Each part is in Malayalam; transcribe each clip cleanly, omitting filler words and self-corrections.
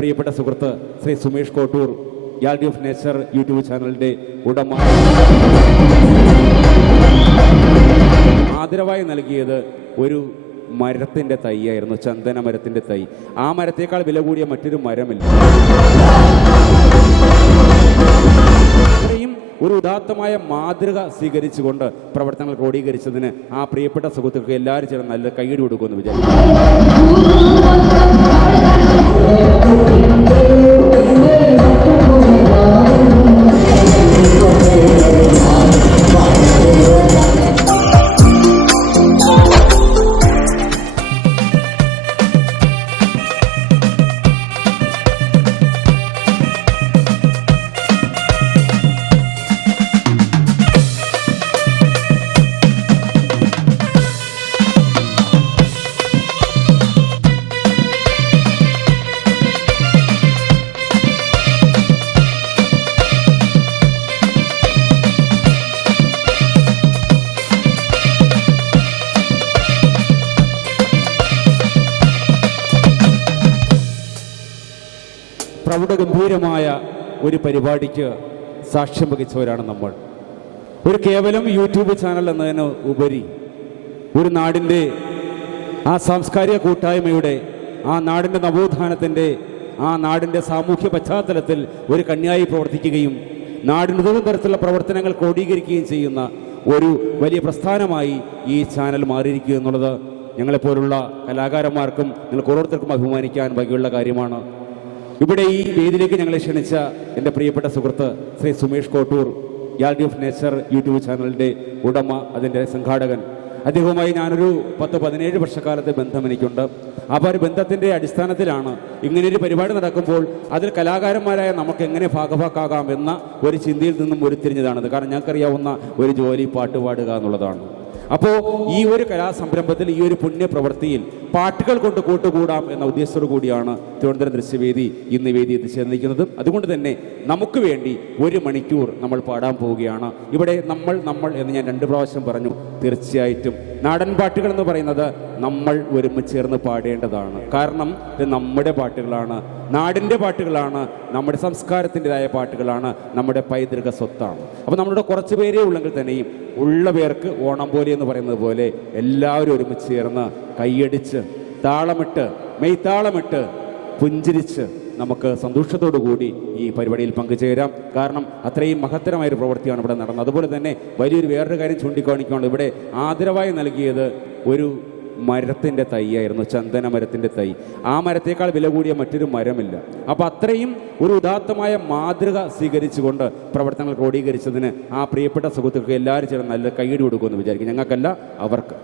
പ്രിയപ്പെട്ട സുഹൃത്ത് Shri Sumesh Kottoor, gallery of nature YouTube ചാനലിൻ്റെ ഉടമ, ആദരവായി നൽകിയത് ഒരു മരത്തിൻ്റെ തൈയായിരുന്നു, ചന്ദന മരത്തിൻ്റെ തൈ. ആ മരത്തേക്കാൾ വില കൂടിയ മറ്റൊരു മരമില്ല. ഇത്രയും ഒരു ഉദാത്തമായ മാതൃക സ്വീകരിച്ചുകൊണ്ട് പ്രവർത്തനങ്ങൾ ക്രോഡീകരിച്ചതിന് ആ പ്രിയപ്പെട്ട സുഹൃത്തുക്കൾക്ക് എല്ലാവരും ചേർന്ന് നല്ല കൈയ്യടി കൊടുക്കുമെന്ന് വിചാരിക്കുന്നു. പ്രൗഢഗംഭീരമായ ഒരു പരിപാടിക്ക് സാക്ഷ്യം വഹിച്ചവരാണ് നമ്മൾ. ഒരു കേവലം യൂട്യൂബ് ചാനൽ എന്നതിന് ഉപരി ഒരു നാടിൻ്റെ ആ സാംസ്കാരിക കൂട്ടായ്മയുടെ, ആ നാടിൻ്റെ നവോത്ഥാനത്തിൻ്റെ, ആ നാടിൻ്റെ സാമൂഹ്യ പശ്ചാത്തലത്തിൽ ഒരു കന്യായി പ്രവർത്തിക്കുകയും നാടിന് ഉതകുന്ന തരത്തിലുള്ള പ്രവർത്തനങ്ങൾ ക്രോഡീകരിക്കുകയും ചെയ്യുന്ന ഒരു വലിയ പ്രസ്ഥാനമായി ഈ ചാനൽ മാറിയിരിക്കുക എന്നുള്ളത് ഞങ്ങളെപ്പോലുള്ള കലാകാരന്മാർക്കും നിങ്ങൾക്ക് ഓരോരുത്തർക്കും അഭിമാനിക്കാൻ വകയുള്ള കാര്യമാണ്. ഇവിടെ ഈ വേദിയിലേക്ക് ഞങ്ങളെ ക്ഷണിച്ച എൻ്റെ പ്രിയപ്പെട്ട സുഹൃത്ത് Shri Sumesh Kottoor, gallery of nature YouTube ചാനലിൻ്റെ ഉടമ, അതിൻ്റെ സംഘാടകൻ, അദ്ദേഹവുമായി ഞാനൊരു 10-17 വർഷക്കാലത്തെ ബന്ധം എനിക്കുണ്ട്. അപ്പോൾ ഒരു ബന്ധത്തിൻ്റെ അടിസ്ഥാനത്തിലാണ് ഇങ്ങനെയൊരു പരിപാടി നടക്കുമ്പോൾ അതിൽ കലാകാരന്മാരായ നമുക്ക് എങ്ങനെ ഭാഗഭാക്കാകാം എന്ന ഒരു ചിന്തയിൽ നിന്നും ഉരുത്തിരിഞ്ഞതാണത്. കാരണം ഞങ്ങൾക്കറിയാവുന്ന ഒരു ജോലി പാട്ടുപാടുക എന്നുള്ളതാണ്. അപ്പോൾ ഈ ഒരു കലാസംരംഭത്തിൽ, ഈ ഒരു പുണ്യപ്രവൃത്തിയിൽ പാട്ടുകൾ കൊണ്ട് കൂട്ടുകൂടാം എന്ന ഉദ്ദേശത്തോടു കൂടിയാണ് തിരുവനന്തപുരം ദൃശ്യവേദി ഇന്ന് വേദി എത്തിച്ചേർന്നിരിക്കുന്നത്. അതുകൊണ്ട് തന്നെ നമുക്ക് വേണ്ടി 1 മണിക്കൂർ നമ്മൾ പാടാൻ പോവുകയാണ്. ഇവിടെ നമ്മൾ എന്ന് ഞാൻ 2 പ്രാവശ്യം പറഞ്ഞു. തീർച്ചയായിട്ടും നാടൻ പാട്ടുകൾ എന്ന് പറയുന്നത് നമ്മൾ ഒരുമിച്ച് ചേർന്ന് പാടേണ്ടതാണ്. കാരണം ഇത് നമ്മുടെ പാട്ടുകളാണ്, നാടിൻ്റെ പാട്ടുകളാണ്, നമ്മുടെ സംസ്കാരത്തിൻ്റെതായ പാട്ടുകളാണ്, നമ്മുടെ പൈതൃക സ്വത്താണ്. അപ്പോൾ നമ്മളുടെ കുറച്ച് പേരേ ഉള്ളെങ്കിൽ തന്നെയും ഉള്ള പേർക്ക് ഓണം പോലെ എന്ന് പറയുന്നത് പോലെ എല്ലാവരും ഒരുമിച്ച് ചേർന്ന് കൈയടിച്ച് താളമിട്ട് മെയ്ത്താളമിട്ട് പുഞ്ചിരിച്ച് നമുക്ക് സന്തോഷത്തോടു കൂടി ഈ പരിപാടിയിൽ പങ്കുചേരാം. കാരണം അത്രയും മഹത്തരമായൊരു പ്രവൃത്തിയാണ് ഇവിടെ നടന്നത്. അതുപോലെ തന്നെ വേറൊരു കാര്യം ചൂണ്ടിക്കാണിക്കുകയാണ്. ഇവിടെ ആദരവായി നൽകിയത് ഒരു മരത്തിൻ്റെ തൈയായിരുന്നു, ചന്ദന മരത്തിൻ്റെ തൈ. ആ മരത്തേക്കാൾ വില കൂടിയ മറ്റൊരു മരമില്ല. അപ്പോൾ അത്രയും ഒരു ഉദാത്തമായ മാതൃക സ്വീകരിച്ചുകൊണ്ട് പ്രവർത്തനങ്ങൾ ക്രോഡീകരിച്ചതിന് ആ പ്രിയപ്പെട്ട സുഹൃത്തുക്കൾക്ക് എല്ലാവരും ചേർന്ന് നല്ല കൈയ്യടി കൊടുക്കുമെന്ന് വിചാരിക്കും. ഞങ്ങൾക്കല്ല, അവർക്ക്.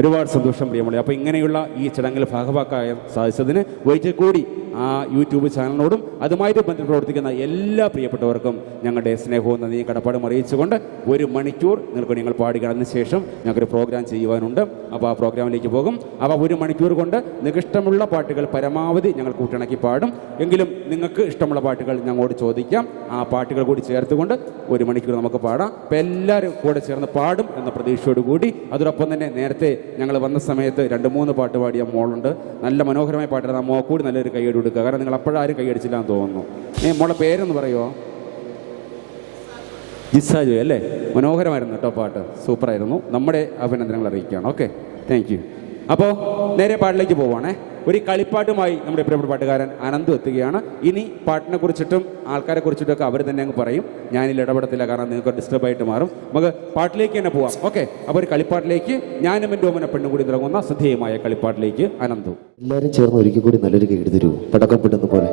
ഒരുപാട് സന്തോഷം പ്രിയമുള്ള. അപ്പോൾ ഇങ്ങനെയുള്ള ഈ ചടങ്ങിൽ ഭാഗവാക്കായ സാധിച്ചതിന് ഒരിക്കൽ കൂടി ആ യൂട്യൂബ് ചാനലിനോടും അതുമായിട്ട് ബന്ധപ്പെട്ട് പ്രവർത്തിക്കുന്ന എല്ലാ പ്രിയപ്പെട്ടവർക്കും ഞങ്ങളുടെ സ്നേഹവും നന്ദിയും കടപ്പാടും അറിയിച്ചുകൊണ്ട് 1 മണിക്കൂർ നിങ്ങൾ പാടുക. അതിനുശേഷം ഞങ്ങൾക്കൊരു പ്രോഗ്രാം ചെയ്യുവാനുണ്ട്. അപ്പോൾ ആ പ്രോഗ്രാമിലേക്ക് പോകും. അപ്പോൾ 1 മണിക്കൂർ കൊണ്ട് നിങ്ങൾക്ക് ഇഷ്ടമുള്ള പാട്ടുകൾ പരമാവധി ഞങ്ങൾ കൂട്ടിണക്കി പാടും. എങ്കിലും നിങ്ങൾക്ക് ഇഷ്ടമുള്ള പാട്ടുകൾ ഞങ്ങളോട് ചോദിക്കാം. ആ പാട്ടുകൾ കൂടി ചേർത്തുകൊണ്ട് 1 മണിക്കൂർ നമുക്ക് പാടാം. അപ്പോൾ എല്ലാവരും കൂടെ ചേർന്ന് പാടും എന്ന പ്രതീക്ഷയോടുകൂടി, അതോടൊപ്പം തന്നെ നേരത്തെ ഞങ്ങൾ വന്ന സമയത്ത് 2-3 പാട്ട് പാടിയ മോളുണ്ട്. നല്ല മനോഹരമായ പാട്ടാണ്. ആ മോൾ കൂടി നല്ലൊരു കൈയ്യടി കൊടുക്കുക. കാരണം നിങ്ങൾ അപ്പോഴാരും കൈയടിച്ചില്ല എന്ന് തോന്നുന്നു. മോളെ പേരെന്ന് പറയുമോ? ജിസാജു അല്ലേ? മനോഹരമായിരുന്നു കേട്ടോ പാട്ട്, സൂപ്പറായിരുന്നു. നമ്മുടെ അഭിനന്ദനങ്ങൾ അറിയിക്കുകയാണ്. Okay, thank you. അപ്പോൾ നേരെ പാട്ടിലേക്ക് പോവുകയാണേ. ഒരു കളിപ്പാട്ടുമായി നമ്മുടെ പ്രിയപ്പെട്ട പാട്ടുകാരൻ അനന്തു എത്തുകയാണ്. ഇനി പാട്ടിനെ കുറിച്ചിട്ടും ആൾക്കാരെ കുറിച്ചിട്ടൊക്കെ അവർ തന്നെ അങ്ങ് പറയും. ഞാനിൽ ഇടപെടത്തില്ല, കാരണം നിങ്ങൾക്ക് ഡിസ്റ്റർബായിട്ട് മാറും. നമുക്ക് പാട്ടിലേക്ക് തന്നെ പോവാം. ഓക്കെ, അപ്പോൾ ഒരു കളിപ്പാട്ടിലേക്ക്, ഞാനും എൻ്റെ ഓമന പെണ്ണും കൂടി തുടങ്ങുന്ന ശ്രദ്ധേയമായ കളിപ്പാട്ടിലേക്ക് അനന്തു. എല്ലാവരും ചേർന്ന് ഒരിക്കൽ കൂടി നല്ലൊരു കൈയ്യടി തരൂ. പടക്കപ്പെടുന്ന പോലെ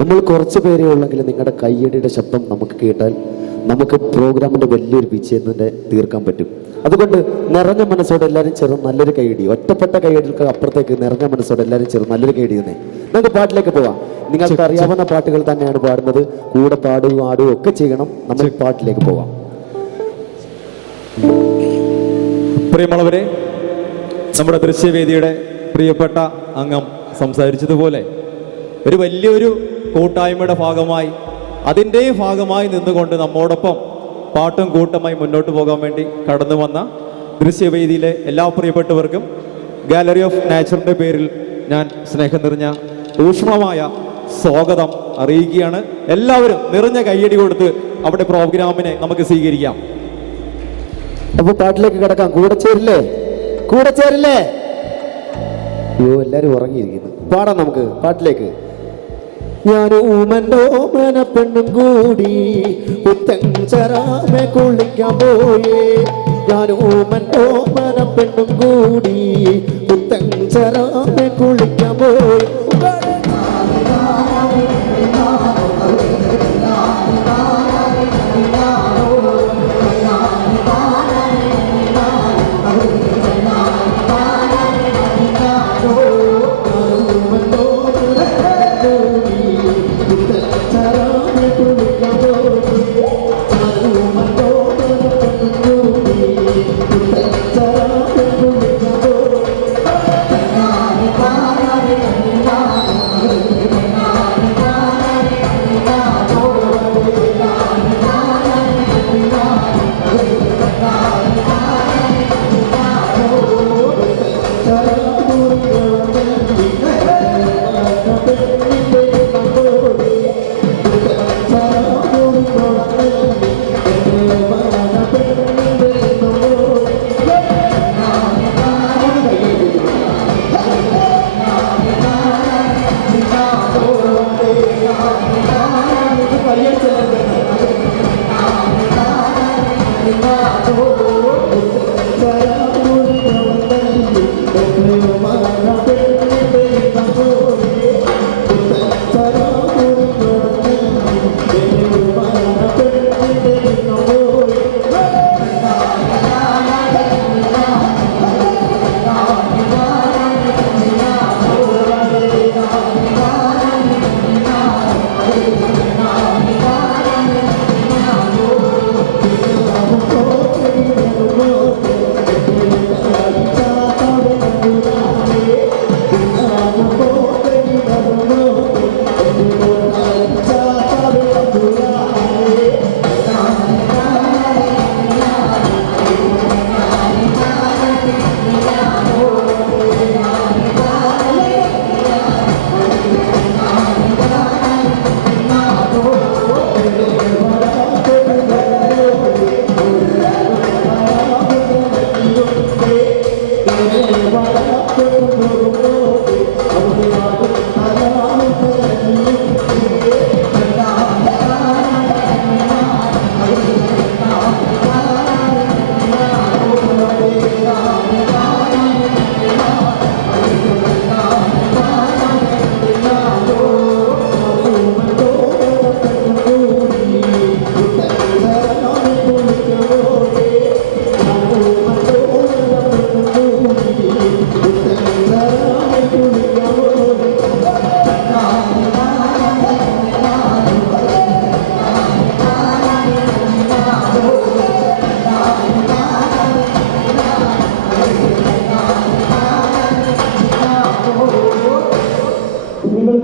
നമ്മൾ കുറച്ച് പേരേ ഉള്ളെങ്കിൽ നിങ്ങളുടെ കൈയ്യടിയുടെ ശബ്ദം നമുക്ക് കേട്ടാൽ നമുക്ക് പ്രോഗ്രാമിൻ്റെ വലിയൊരു വിജയം തന്നെ തീർക്കാൻ പറ്റും. അതുകൊണ്ട് നിറഞ്ഞ മനസ്സോടെ എല്ലാവരും ചേർന്ന് നല്ലൊരു കൈയ്യടി. ഒറ്റപ്പെട്ട കൈയ്യടികൾക്ക് അപ്പുറത്തേക്ക് നിറഞ്ഞ മനസ്സോടെ എല്ലാവരും ചേർന്ന് നല്ലൊരു കൈയ്യടി തന്നെ. നമുക്ക് പാട്ടിലേക്ക് പോവാം. നിങ്ങൾക്ക് അറിയാവുന്ന പാട്ടുകൾ തന്നെയാണ് പാടുന്നത്. കൂടെ പാടുകയും ആടുകയും ഒക്കെ ചെയ്യണം. നമ്മൾ പാട്ടിലേക്ക് പോവാം. പ്രിയമുള്ളവരെ, നമ്മുടെ ദൃശ്യവേദിയുടെ പ്രിയപ്പെട്ട അംഗം സംസാരിച്ചതുപോലെ ഒരു വലിയൊരു കൂട്ടായ്മയുടെ ഭാഗമായി, അതിൻ്റെ ഭാഗമായി നിന്നുകൊണ്ട് നമ്മോടൊപ്പം പാട്ടും കൂട്ടമായി മുന്നോട്ട് പോകാൻ വേണ്ടി കടന്നു വന്ന ദൃശ്യവേദിയിലെ എല്ലാ പ്രിയപ്പെട്ടവർക്കും ഗാലറി ഓഫ് നേച്ചറിൻ്റെ പേരിൽ ഞാൻ സ്നേഹം നിറഞ്ഞ ഊഷ്മളമായ സ്വാഗതം അറിയിക്കുകയാണ്. എല്ലാവരും നിറഞ്ഞ കയ്യടി കൊടുത്ത് അവിടെ പ്രോഗ്രാമിനെ നമുക്ക് സ്വീകരിക്കാം. അപ്പൊ പാട്ടിലേക്ക് കിടക്കാം. കൂടെ ചേരില്ലേ? കൂടെ ചേരില്ലേ? അയ്യോ, എല്ലാരും ഉറങ്ങിയിരിക്കുന്നു. പാടാം നമുക്ക് പാട്ടിലേക്ക്. ഞാനൂമൻ്റെ ഓമന പെണ്ണും കൂടി പുത്തഞ്ചരാമെ കുളിക്കാൻ പോയേ. ഞാനൂമൻ്റെ ഓമന പെണ്ണും കൂടി പുത്തഞ്ചരാമെ കുളിക്കാൻ പോയി.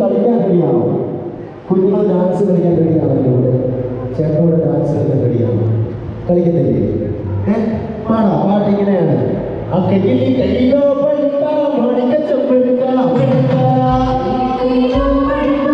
കളിക്കാൻ റെഡിയാണോ? കുഞ്ഞുങ്ങൾ ഡാൻസ് കളിക്കാൻ റെഡിയാണല്ലോ. ഇവിടെ ചേട്ടനോട് ഡാൻസ് കളിക്കാൻ റെഡിയാണോ? കളിക്കുന്നില്ലേ? പാടാ. പാട്ട് ഇങ്ങനെയാണ്. ആ കയ്യിൽ കയ്യിലോ പഴുത്ത മാണിക്ക ചെമ്പഴുത്ത കയ്യിലോ പഴുത്ത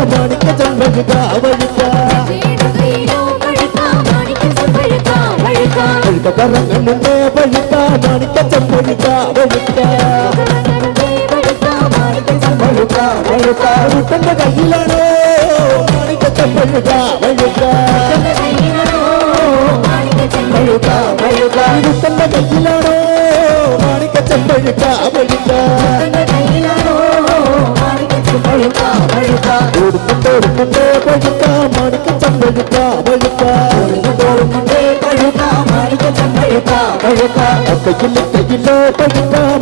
മാണിക്ക ചെമ്പഴുത്ത കറങ്ങുന്നുണ്ടേ പഴുത്ത മാണിക്ക ചെമ്പഴുത്ത മുട്ടന്റെ കയ്യിലാണോ മാണിക്ക ചെമ്പഴുത്ത മുട്ടന്റെ കയ്യിലാണോ മാണിക്ക ചെമ്പഴുത്ത കയ്യിലോ പഴുത്ത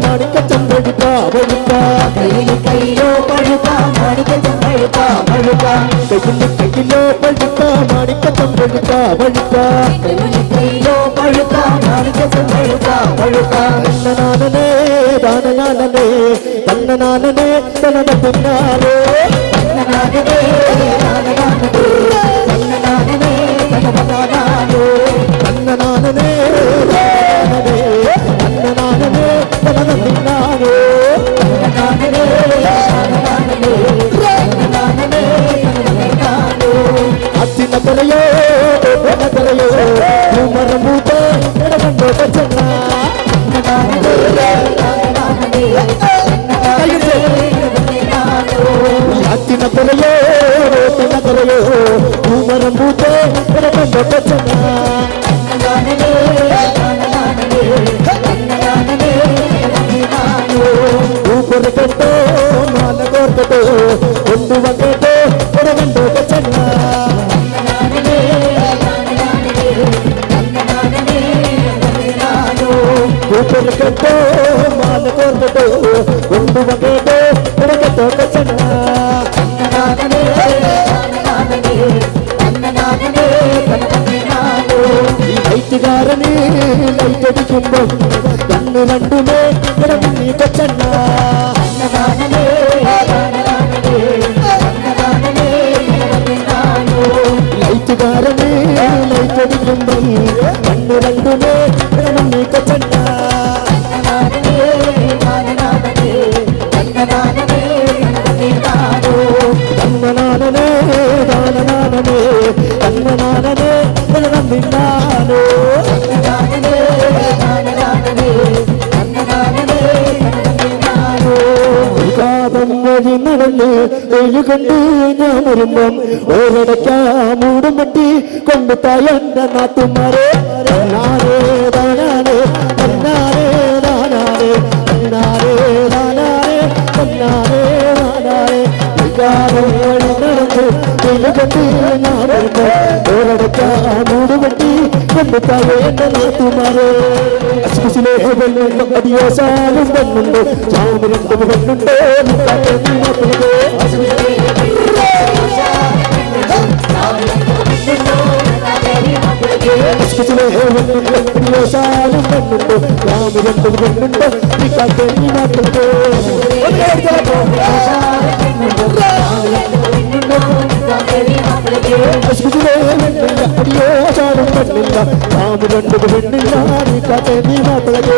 മാണിക്ക ചെമ്പഴുത്ത പഴുക്ക മാണിക്കത്തം പഴുക്ക പഴുക്ക പഴുക്ക മാണിക്കത്തം പഴുക്ക പഴുക്ക തന്നനാനേ ദാനനാനേ തന്നനാനേ തനന പിന്നാലേ തന്നനാനേ ദാനനാനേ തന്നനാനേ തനനാനേ തന്നനാനേ തന്നനാനേ തനന പിന്നാലേ തന്നനാനേ അത്തിനതലയോ തലയോ മറമ്പൂത്ത കണ്ടോ ചെന്ന അത്തിനതലയോ തലയോ മറമ്പൂത്ത കണ്ടോ ചെന്ന ഊപ്പർ കെട്ടോ മാല കോർക്കട്ടോ കൊണ്ടുവന്നോ കണ്ടോ ചെന്ന കേട്ടോ മാല കോർക്കട്ടോ കൊണ്ടുവന്നോ കിടക്കട്ടോ കച്ചന ലൈറ്റുകാരന് ലൈറ്റ് അടിക്കുമ്പം കണ്ണു രണ്ടുമേ കിടങ്ങി കച്ചന ലൈറ്റുകാരന് ലൈറ്റ് അടിക്കുമ്പം കണ്ണു രണ്ടുമേ കിടങ്ങി കച്ചന കൊണ്ട് ഞാൻ വരുമ്പം ഓരടയ്ക്കാ മൂടും വെട്ടി കൊണ്ടുത്തായ എന്റെ നാത്തുമാരെ തന്നാരേ താനാരേ തന്നാരേ താനാരേ തന്നാരേ താനാരേ തന്നാരേ താനാരേ വികാരം വഴി നടന്ന് കൊണ്ട് ഞാൻ വരുമ്പം ഓരടയ്ക്കാ മൂടും വെട്ടി കൊണ്ടുത്തായ എന്റെ നാത്തുമാരെ അടിയോശാലും പെണ്ണുണ്ട് ചാമരണ്ടും പെണ്ണുണ്ട് അടിയോശാലും പെണ്ണുണ്ട് ചാമരണ്ടും പെണ്ണുണ്ട് അടിയോശാലും പെണ്ണില്ല ചാമരണ്ടും പെണ്ണില്ല നീ കാട്ടെ നീ മാപ്പിളകേ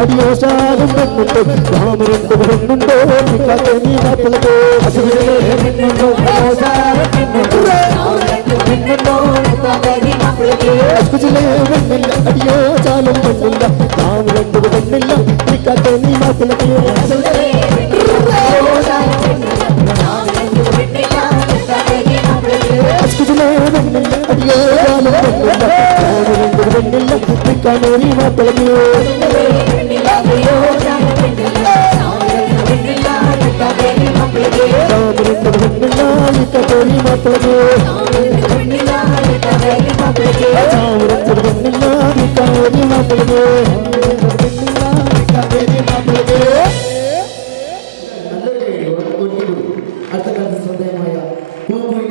അടിയോശാലും പെണ്ണുണ്ട് ചാമരണ്ടും പെണ്ണുണ്ടോ നീ കാട്ടെ നീ മാപ്പിളകേ അടിയോശാലും പെണ്ണില്ല ചാമരണ്ടും പെണ്ണില്ല നീ കാട്ടെ നീ മാപ്പിളകേ കണ്ണൂരി മാപ്പിളകേ Oh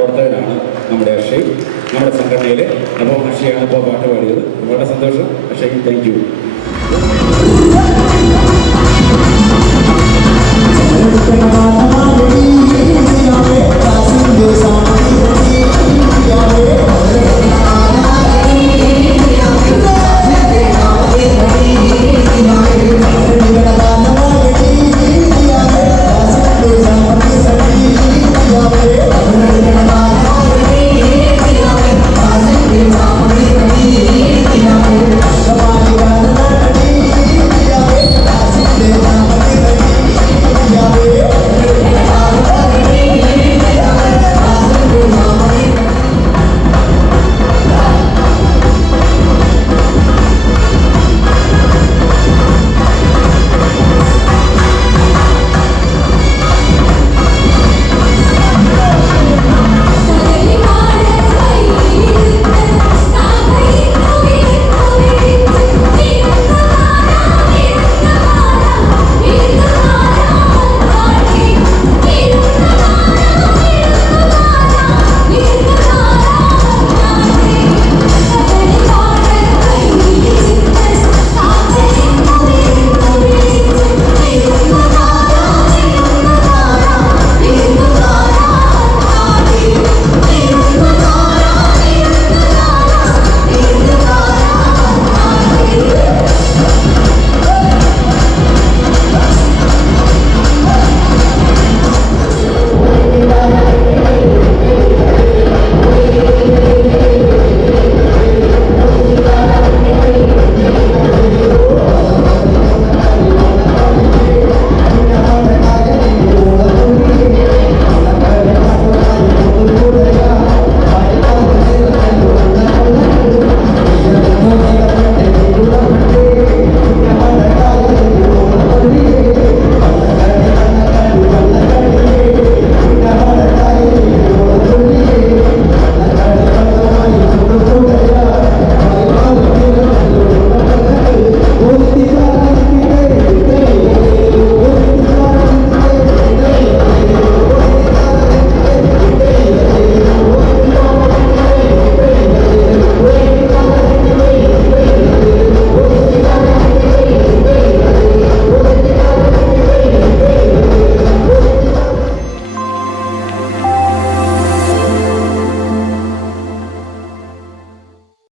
പ്രവർത്തകനാണ് നമ്മുടെ അക്ഷയ്, നമ്മുടെ സംഘടനയിലെ. അപ്പോൾ അക്ഷയാണ് ഇപ്പോൾ പാട്ട് പാടിയത്. വളരെ സന്തോഷം അക്ഷയ്, താങ്ക് യു.